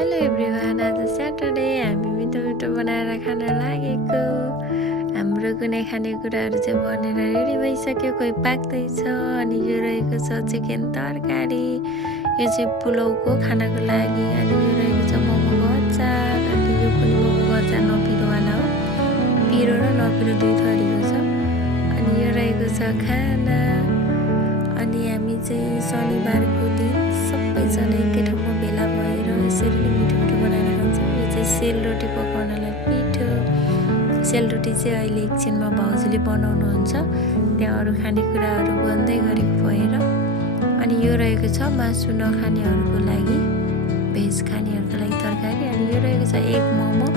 Hello everyone, आज Saturday हामी मिठो मिठो बनाएर खान लागेको। हाम्रो कुनै खानेकुराहरू चाहिँ बनेर रेडी भइसक्यो, कोही पाक्दैछ। अनि यो रहेको छ चिकन तरकारी, यो चाहिँ पुलाउको खानाको लागि। अनि यो रहेको छ मोमोको अचार, अनि यो पनि मोमोको अचार नपिरोवाला हो, पिरो र नपिरो दुई थरीको छ। अनि यो रहेको छ खाना। अनि हामी चाहिँ शनिबारको दिन सबैजना एकै ठाउँमा भेला भएर यसरी नै मिठो मिठो बनाएर खान्छौँ। यो चाहिँ सेलरोटी पकाउनलाई पिठो। सेलरोटी चाहिँ अहिले एकछिनमा भाउजूले बनाउनुहुन्छ, त्यहाँ अरू खानेकुराहरू बन्दै गरेको भएर। अनि यो रहेको छ मासु नखानेहरूको लागि, भेज खानेहरूको लागि तरकारी। अनि यो रहेको छ एग मोमो।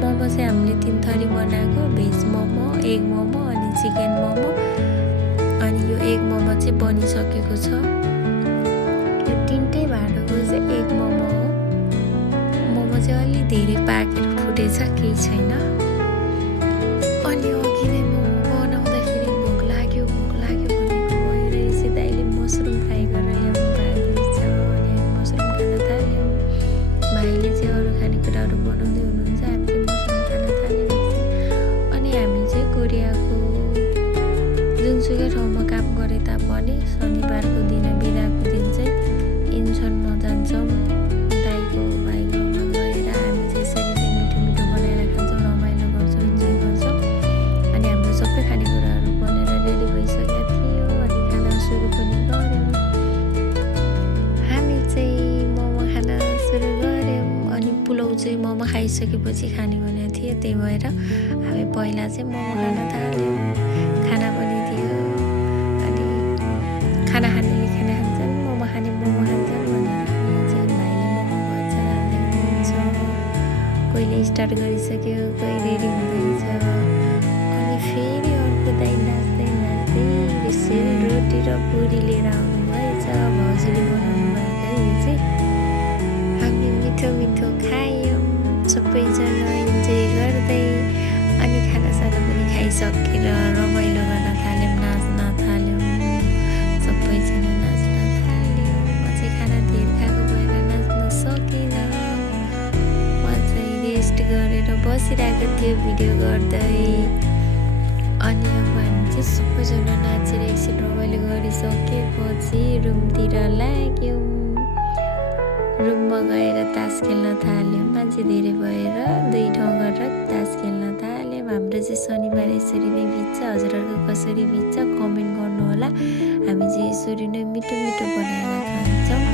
मोमो चाहिँ हामीले 3 थरी बनाएको, भेज मोमो, एग मोमो अनि चिकन मोमो। अनि यो एग मोमो चाहिँ बनिसकेको छ। यो 3टै भाँडोको चाहिँ एग मोमो हो। मोमो चाहिँ अलि धेरै पाकेर फुटेछ, केही छैन। अनि अघि नै मोमो बनाउँदाखेरि भोक लाग्यो भनेको भएर यसै दाइले मसरुम फ्राई गरेर ल्याउनु भएको रहेछ। अनि हामी मसरुम खान थाल्यौँ। भाइले चाहिँ अरू खानेकुराहरू बनाउँदै हुनुहुन्छ, हामी चाहिँ मसरुम खान थाल्यौँ। अनि हामी चाहिँ कोरियाको जुनसुकै ठाउँमा काम गरे तापनि शनिबारको दिन बिदाको दिन चाहिँ इन्चनमा जान्छौँ। दाइको भाइकोमा गएर हामी चाहिँ यसरी चाहिँ मिठो मिठो बनाएर खान्छौँ, रमाइलो गर्छौँ, इन्जोय गर्छौँ। अनि हाम्रो सबै खानेकुराहरू बनेर रेडी भइसकेको थियो। अनि खाना सुरु पनि गऱ्यौँ। हामी चाहिँ मोमो खान सुरु गऱ्यौँ। अनि पुलाउ चाहिँ मोमो खाइसकेपछि खाने भनेको थियो, त्यही भएर हामी पहिला चाहिँ मोमो खान थाल्यौँ। खाना पनि थियो। अनि खाना खानेले खाना खान्छन्, मोमो खाने मोमो खान्छन् भनेर यहाँ चाहिँ भाइले मोमोको अचार हाल्दै हुनुहुन्छ। कोहीले स्टार्ट गरिसक्यो, कोही रेडी हुँदैछ। अनि फेरि अर्को दाइ नाच्दै नाच्दै सेलरोटी र पुरी लिएर आउनुभएछ, भाउजूले बनाउनु भएको है। यो चाहिँ हामी मिठो मिठो खायौँ, सबैजना इन्जोय गर्दै। अनि खानासाना पनि खाइसकेर रमाइलो गर्न थाल्यौँ, नाच्न थाल्यौँ, सबैजना नाच्न थाल्यौँ। म चाहिँ खाना धेर खाएको भएर नाच्न सकिनँ। म चाहिँ रेस्ट गरेर बसिरहेको थियो भिडियो गर्दै। अनि अब हामी चाहिँ सबैजना नाचेर एकछिन रमाइलो गरिसकेपछि रुमतिर लाग्यौँ। रुममा गएर तास खेल्न थाल्यौँ। मान्छे धेरै भएर 2 ठाउँ गरेर तास खेल्न थाल्यौँ। हाम्रो चाहिँ शनिबार यसरी नै बित्छ। हजुरहरूको कसरी बित्छ कमेन्ट गर्नुहोला। हामी चाहिँ यसरी नै मिठो मिठो बनाएर खान्छौँ।